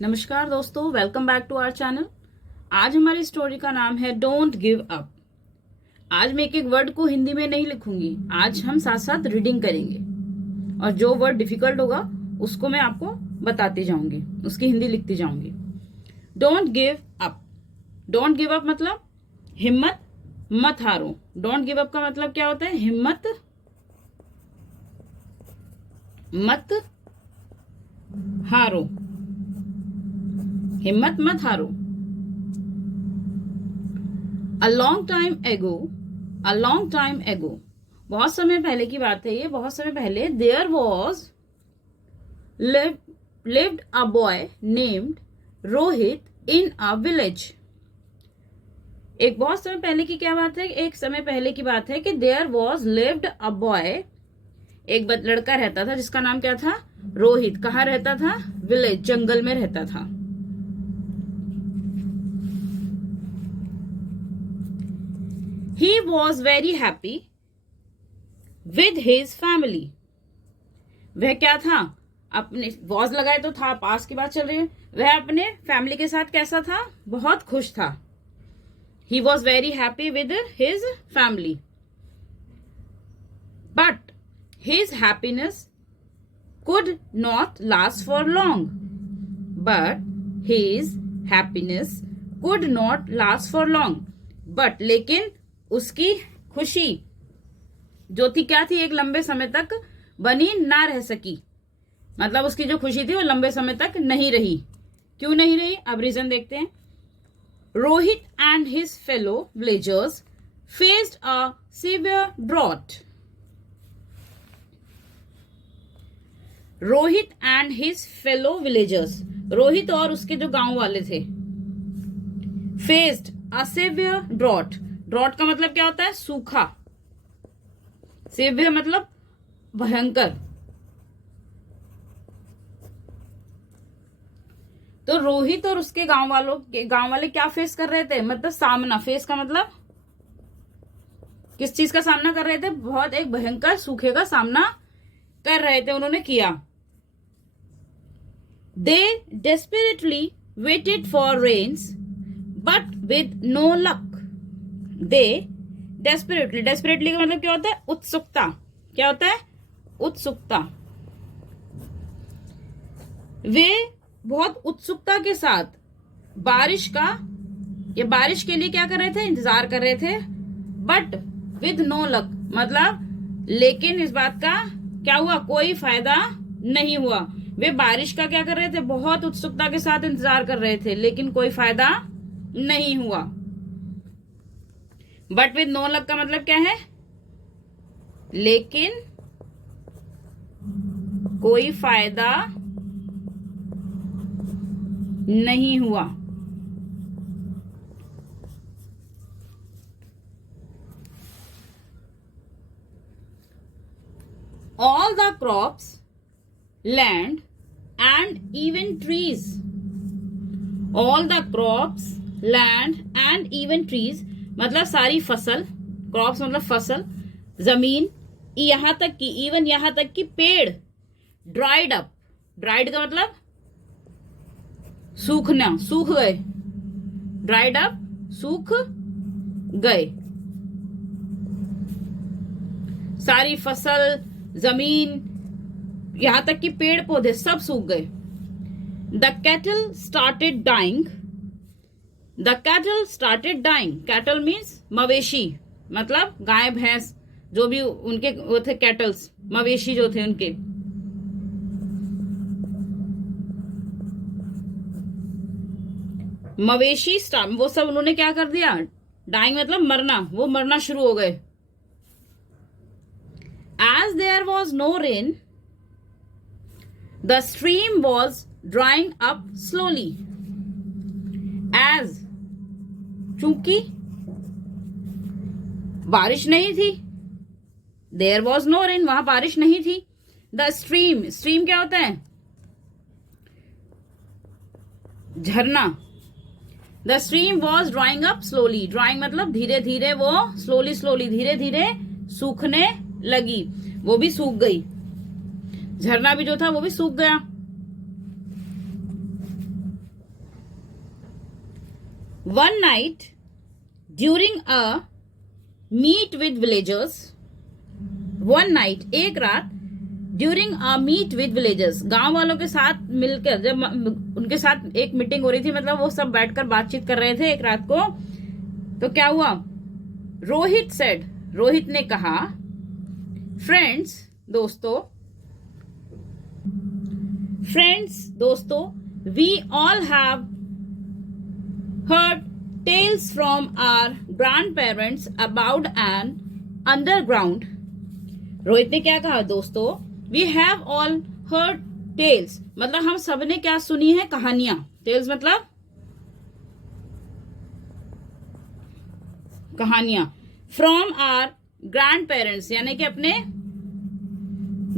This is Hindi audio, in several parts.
नमस्कार दोस्तों, welcome back to our channel. आज हमारी स्टोरी का नाम है डोंट गिव अप। आज मैं एक एक वर्ड को हिंदी में नहीं लिखूंगी, आज हम साथ साथ रीडिंग करेंगे और जो वर्ड डिफिकल्ट होगा उसको मैं आपको बताती जाऊंगी, उसकी हिंदी लिखती जाऊंगी। Don't give up. Don't give up मतलब हिम्मत मत हारो। डोंट गिव अप का मतलब क्या होता है? हिम्मत मत हारो। हिम्मत मत हारो। A long time ago, a long time ago, बहुत समय पहले की बात है ये। बहुत समय पहले there was lived a boy named Rohit in a village। एक बहुत समय पहले की क्या बात है? एक समय पहले की बात है कि there was lived a boy, एक लड़का रहता था जिसका नाम क्या था? रोहित। कहाँ रहता था? विलेज, जंगल में रहता था। He was very happy with his family। वह क्या था? अपने was लगाए तो था, पास की बात चल रही है। वह अपने फैमिली के साथ कैसा था? बहुत खुश था। He was very happy with his family, but his happiness could not last for long। But his happiness could not last for long। But लेकिन उसकी खुशी जो थी क्या थी? एक लंबे समय तक बनी ना रह सकी। मतलब उसकी जो खुशी थी वो लंबे समय तक नहीं रही। क्यों नहीं रही? अब रीजन देखते हैं। Rohit and his fellow villagers faced a severe drought. Rohit and his fellow villagers, Rohit और उसके जो गांव वाले थे, faced a severe drought. Drought का मतलब क्या होता है? सूखा। सेव्य मतलब भयंकर। तो रोहित और उसके गांव वाले क्या फेस कर रहे थे? मतलब सामना। फेस का मतलब किस चीज का सामना कर रहे थे? बहुत एक भयंकर सूखे का सामना कर रहे थे, उन्होंने किया। They desperately waited for rains but with no luck. They desperately, desperately का मतलब क्या होता है? उत्सुकता। क्या होता है? उत्सुकता। वे बहुत उत्सुकता के साथ बारिश का या बारिश के लिए क्या कर रहे थे? इंतजार कर रहे थे। बट विद नो लक मतलब लेकिन इस बात का क्या हुआ? कोई फायदा नहीं हुआ। वे बारिश का क्या कर रहे थे? बहुत उत्सुकता के साथ इंतजार कर रहे थे, लेकिन कोई फायदा नहीं हुआ। बट विद नो लक का मतलब क्या है? लेकिन कोई फायदा नहीं हुआ। All the crops land and even trees. All the crops land and even trees मतलब सारी फसल। क्रॉप्स मतलब फसल, जमीन, यहां तक की, इवन यहां तक की पेड़। ड्राइड अप, ड्राइड का मतलब सूखना, सूख गए। ड्राइड अप सूख गए। सारी फसल, जमीन, यहां तक कि पेड़ पौधे सब सूख गए। The cattle started dying. The cattle started dying. Cattle means मवेशी, मतलब गाय भैंस जो भी उनके वो थे, कैटल्स मवेशी जो थे उनके। मवेशी वो सब उन्होंने क्या कर दिया? डाइंग मतलब मरना, वो मरना शुरू हो गए। As there was no rain the stream was drying up slowly. As चूंकि बारिश नहीं थी, देयर वॉज नो रेन वहां बारिश नहीं थी। द स्ट्रीम, स्ट्रीम क्या होता है? झरना। The stream was drying up slowly. Drawing मतलब धीरे धीरे, वो स्लोली स्लोली धीरे धीरे सूखने लगी, वो भी सूख गई। झरना भी जो था वो भी सूख गया। One night during a meet with villagers, one night एक रात during a meet with villagers, गांव वालों के साथ मिलकर जब उनके साथ एक मीटिंग हो रही थी, मतलब वो सब बैठकर बातचीत कर रहे थे एक रात को, तो क्या हुआ? रोहित सेड, रोहित ने कहा, फ्रेंड्स दोस्तों, we all have heard tales from our grandparents about an underground. Rohit ने क्या कहा? दोस्तों, we have all heard tales, मतलब हम सबने क्या सुनी है? कहानियां। टेल्स मतलब कहानियां। फ्रॉम आवर ग्रैंड पेरेंट्स, यानी कि अपने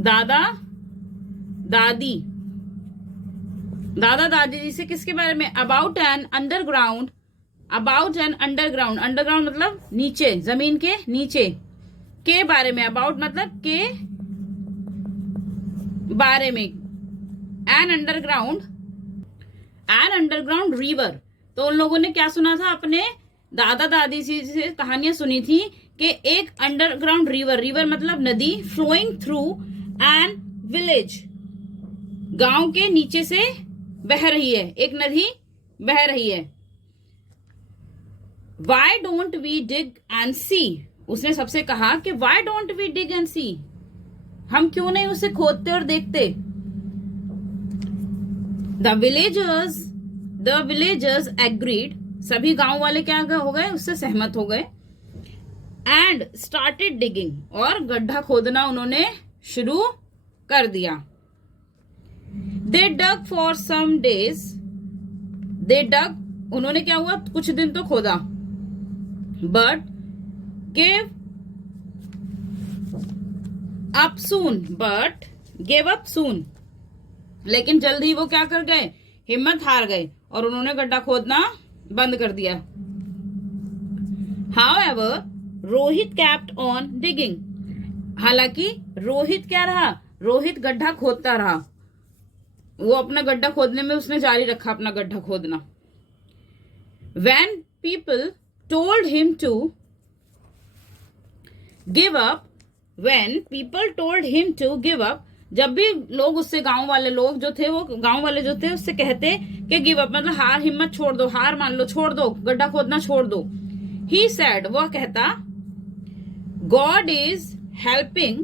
दादा दादी जी से किसके बारे में? अबाउट एन अंडरग्राउंड, अंडरग्राउंड मतलब नीचे, जमीन के नीचे के बारे में, अबाउट मतलब के बारे में, एन अंडरग्राउंड रिवर। तो उन लोगों ने क्या सुना था? अपने दादा दादी से कहानियां सुनी थी कि एक अंडरग्राउंड रिवर मतलब नदी, फ्लोइंग थ्रू एन विलेज, गांव के नीचे से बह रही है, एक नदी बह रही है। Why don't we dig and see, उसने सबसे कहा कि why don't we dig and see, हम क्यों नहीं उसे खोदते और देखते? द विलेजर्स एग्रीड, सभी गांव वाले क्या हो गए? उससे सहमत हो गए। एंड स्टार्टेड डिगिंग, और गड्ढा खोदना उन्होंने शुरू कर दिया। दे डग फॉर सम डेज, उन्होंने क्या हुआ? कुछ दिन तो खोदा, बट गेव अप सून, लेकिन जल्द ही वो क्या कर गए? हिम्मत हार गए और उन्होंने गड्ढा खोदना बंद कर दिया। However, Rohit kept on digging, हालांकि रोहित क्या रहा? रोहित गड्ढा खोदता रहा, वो अपना गड्ढा खोदने में उसने जारी रखा अपना गड्ढा खोदना। When people told him to give up, जब भी लोग उससे, गांव वाले जो थे उससे कहते कि गिव अप मतलब हार, हिम्मत छोड़ दो, हार मान लो, छोड़ दो, गड्ढा खोदना छोड़ दो। ही सेड, वह कहता, God is helping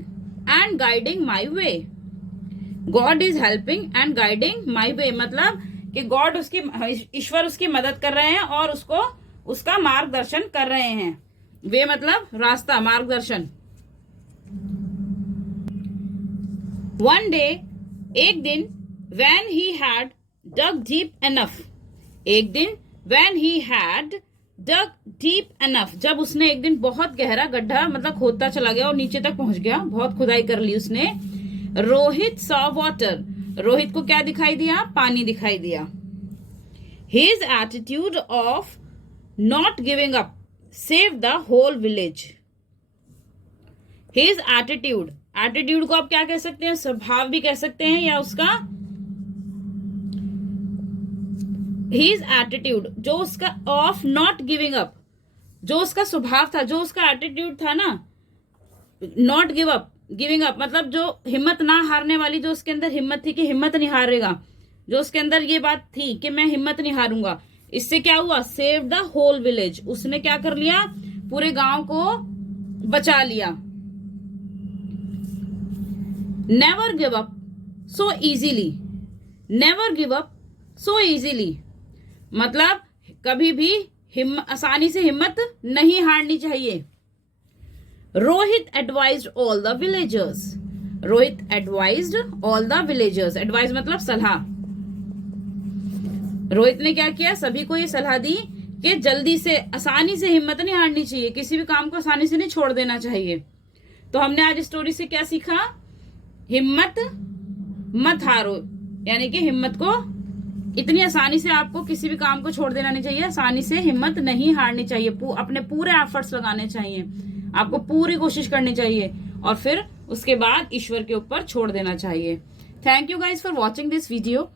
and guiding my way. God is helping and guiding my way मतलब कि गॉड ईश्वर उसकी मदद कर रहे हैं और उसका मार्गदर्शन कर रहे हैं। वे मतलब रास्ता, मार्गदर्शन। One day, एक दिन, when he had dug deep enough, जब उसने एक दिन बहुत गहरा गड्ढा मतलब खोदता चला गया और नीचे तक पहुंच गया, बहुत खुदाई कर ली उसने। रोहित saw water, रोहित को क्या दिखाई दिया? पानी दिखाई दिया। His attitude of not giving up saved the whole village. His attitude को आप क्या कह सकते हैं? स्वभाव भी कह सकते हैं, या उसका his attitude, जो उसका of not giving up, जो उसका स्वभाव था, जो उसका एटीट्यूड था ना, not गिविंग अप मतलब जो हिम्मत ना हारने वाली, जो उसके अंदर हिम्मत थी कि हिम्मत नहीं हारेगा, जो उसके अंदर ये बात थी कि मैं हिम्मत नहीं हारूंगा, इससे क्या हुआ? सेव द होल विलेज, उसने क्या कर लिया? पूरे गांव को बचा लिया। Never give up so easily, मतलब कभी भी आसानी से हिम्मत नहीं हारनी चाहिए। Rohit advised all the villagers, advise मतलब सलाह। रोहित ने क्या किया? सभी को ये सलाह दी कि जल्दी से, आसानी से हिम्मत नहीं हारनी चाहिए, किसी भी काम को आसानी से नहीं छोड़ देना चाहिए। तो हमने आज स्टोरी से क्या सीखा? हिम्मत मत हारो, यानी कि हिम्मत को इतनी आसानी से आपको किसी भी काम को छोड़ देना नहीं चाहिए, आसानी से हिम्मत नहीं हारनी चाहिए, अपने पूरे एफर्ट्स लगाने चाहिए, आपको पूरी कोशिश करनी चाहिए और फिर उसके बाद ईश्वर के ऊपर छोड़ देना चाहिए। Thank you guys for watching this video.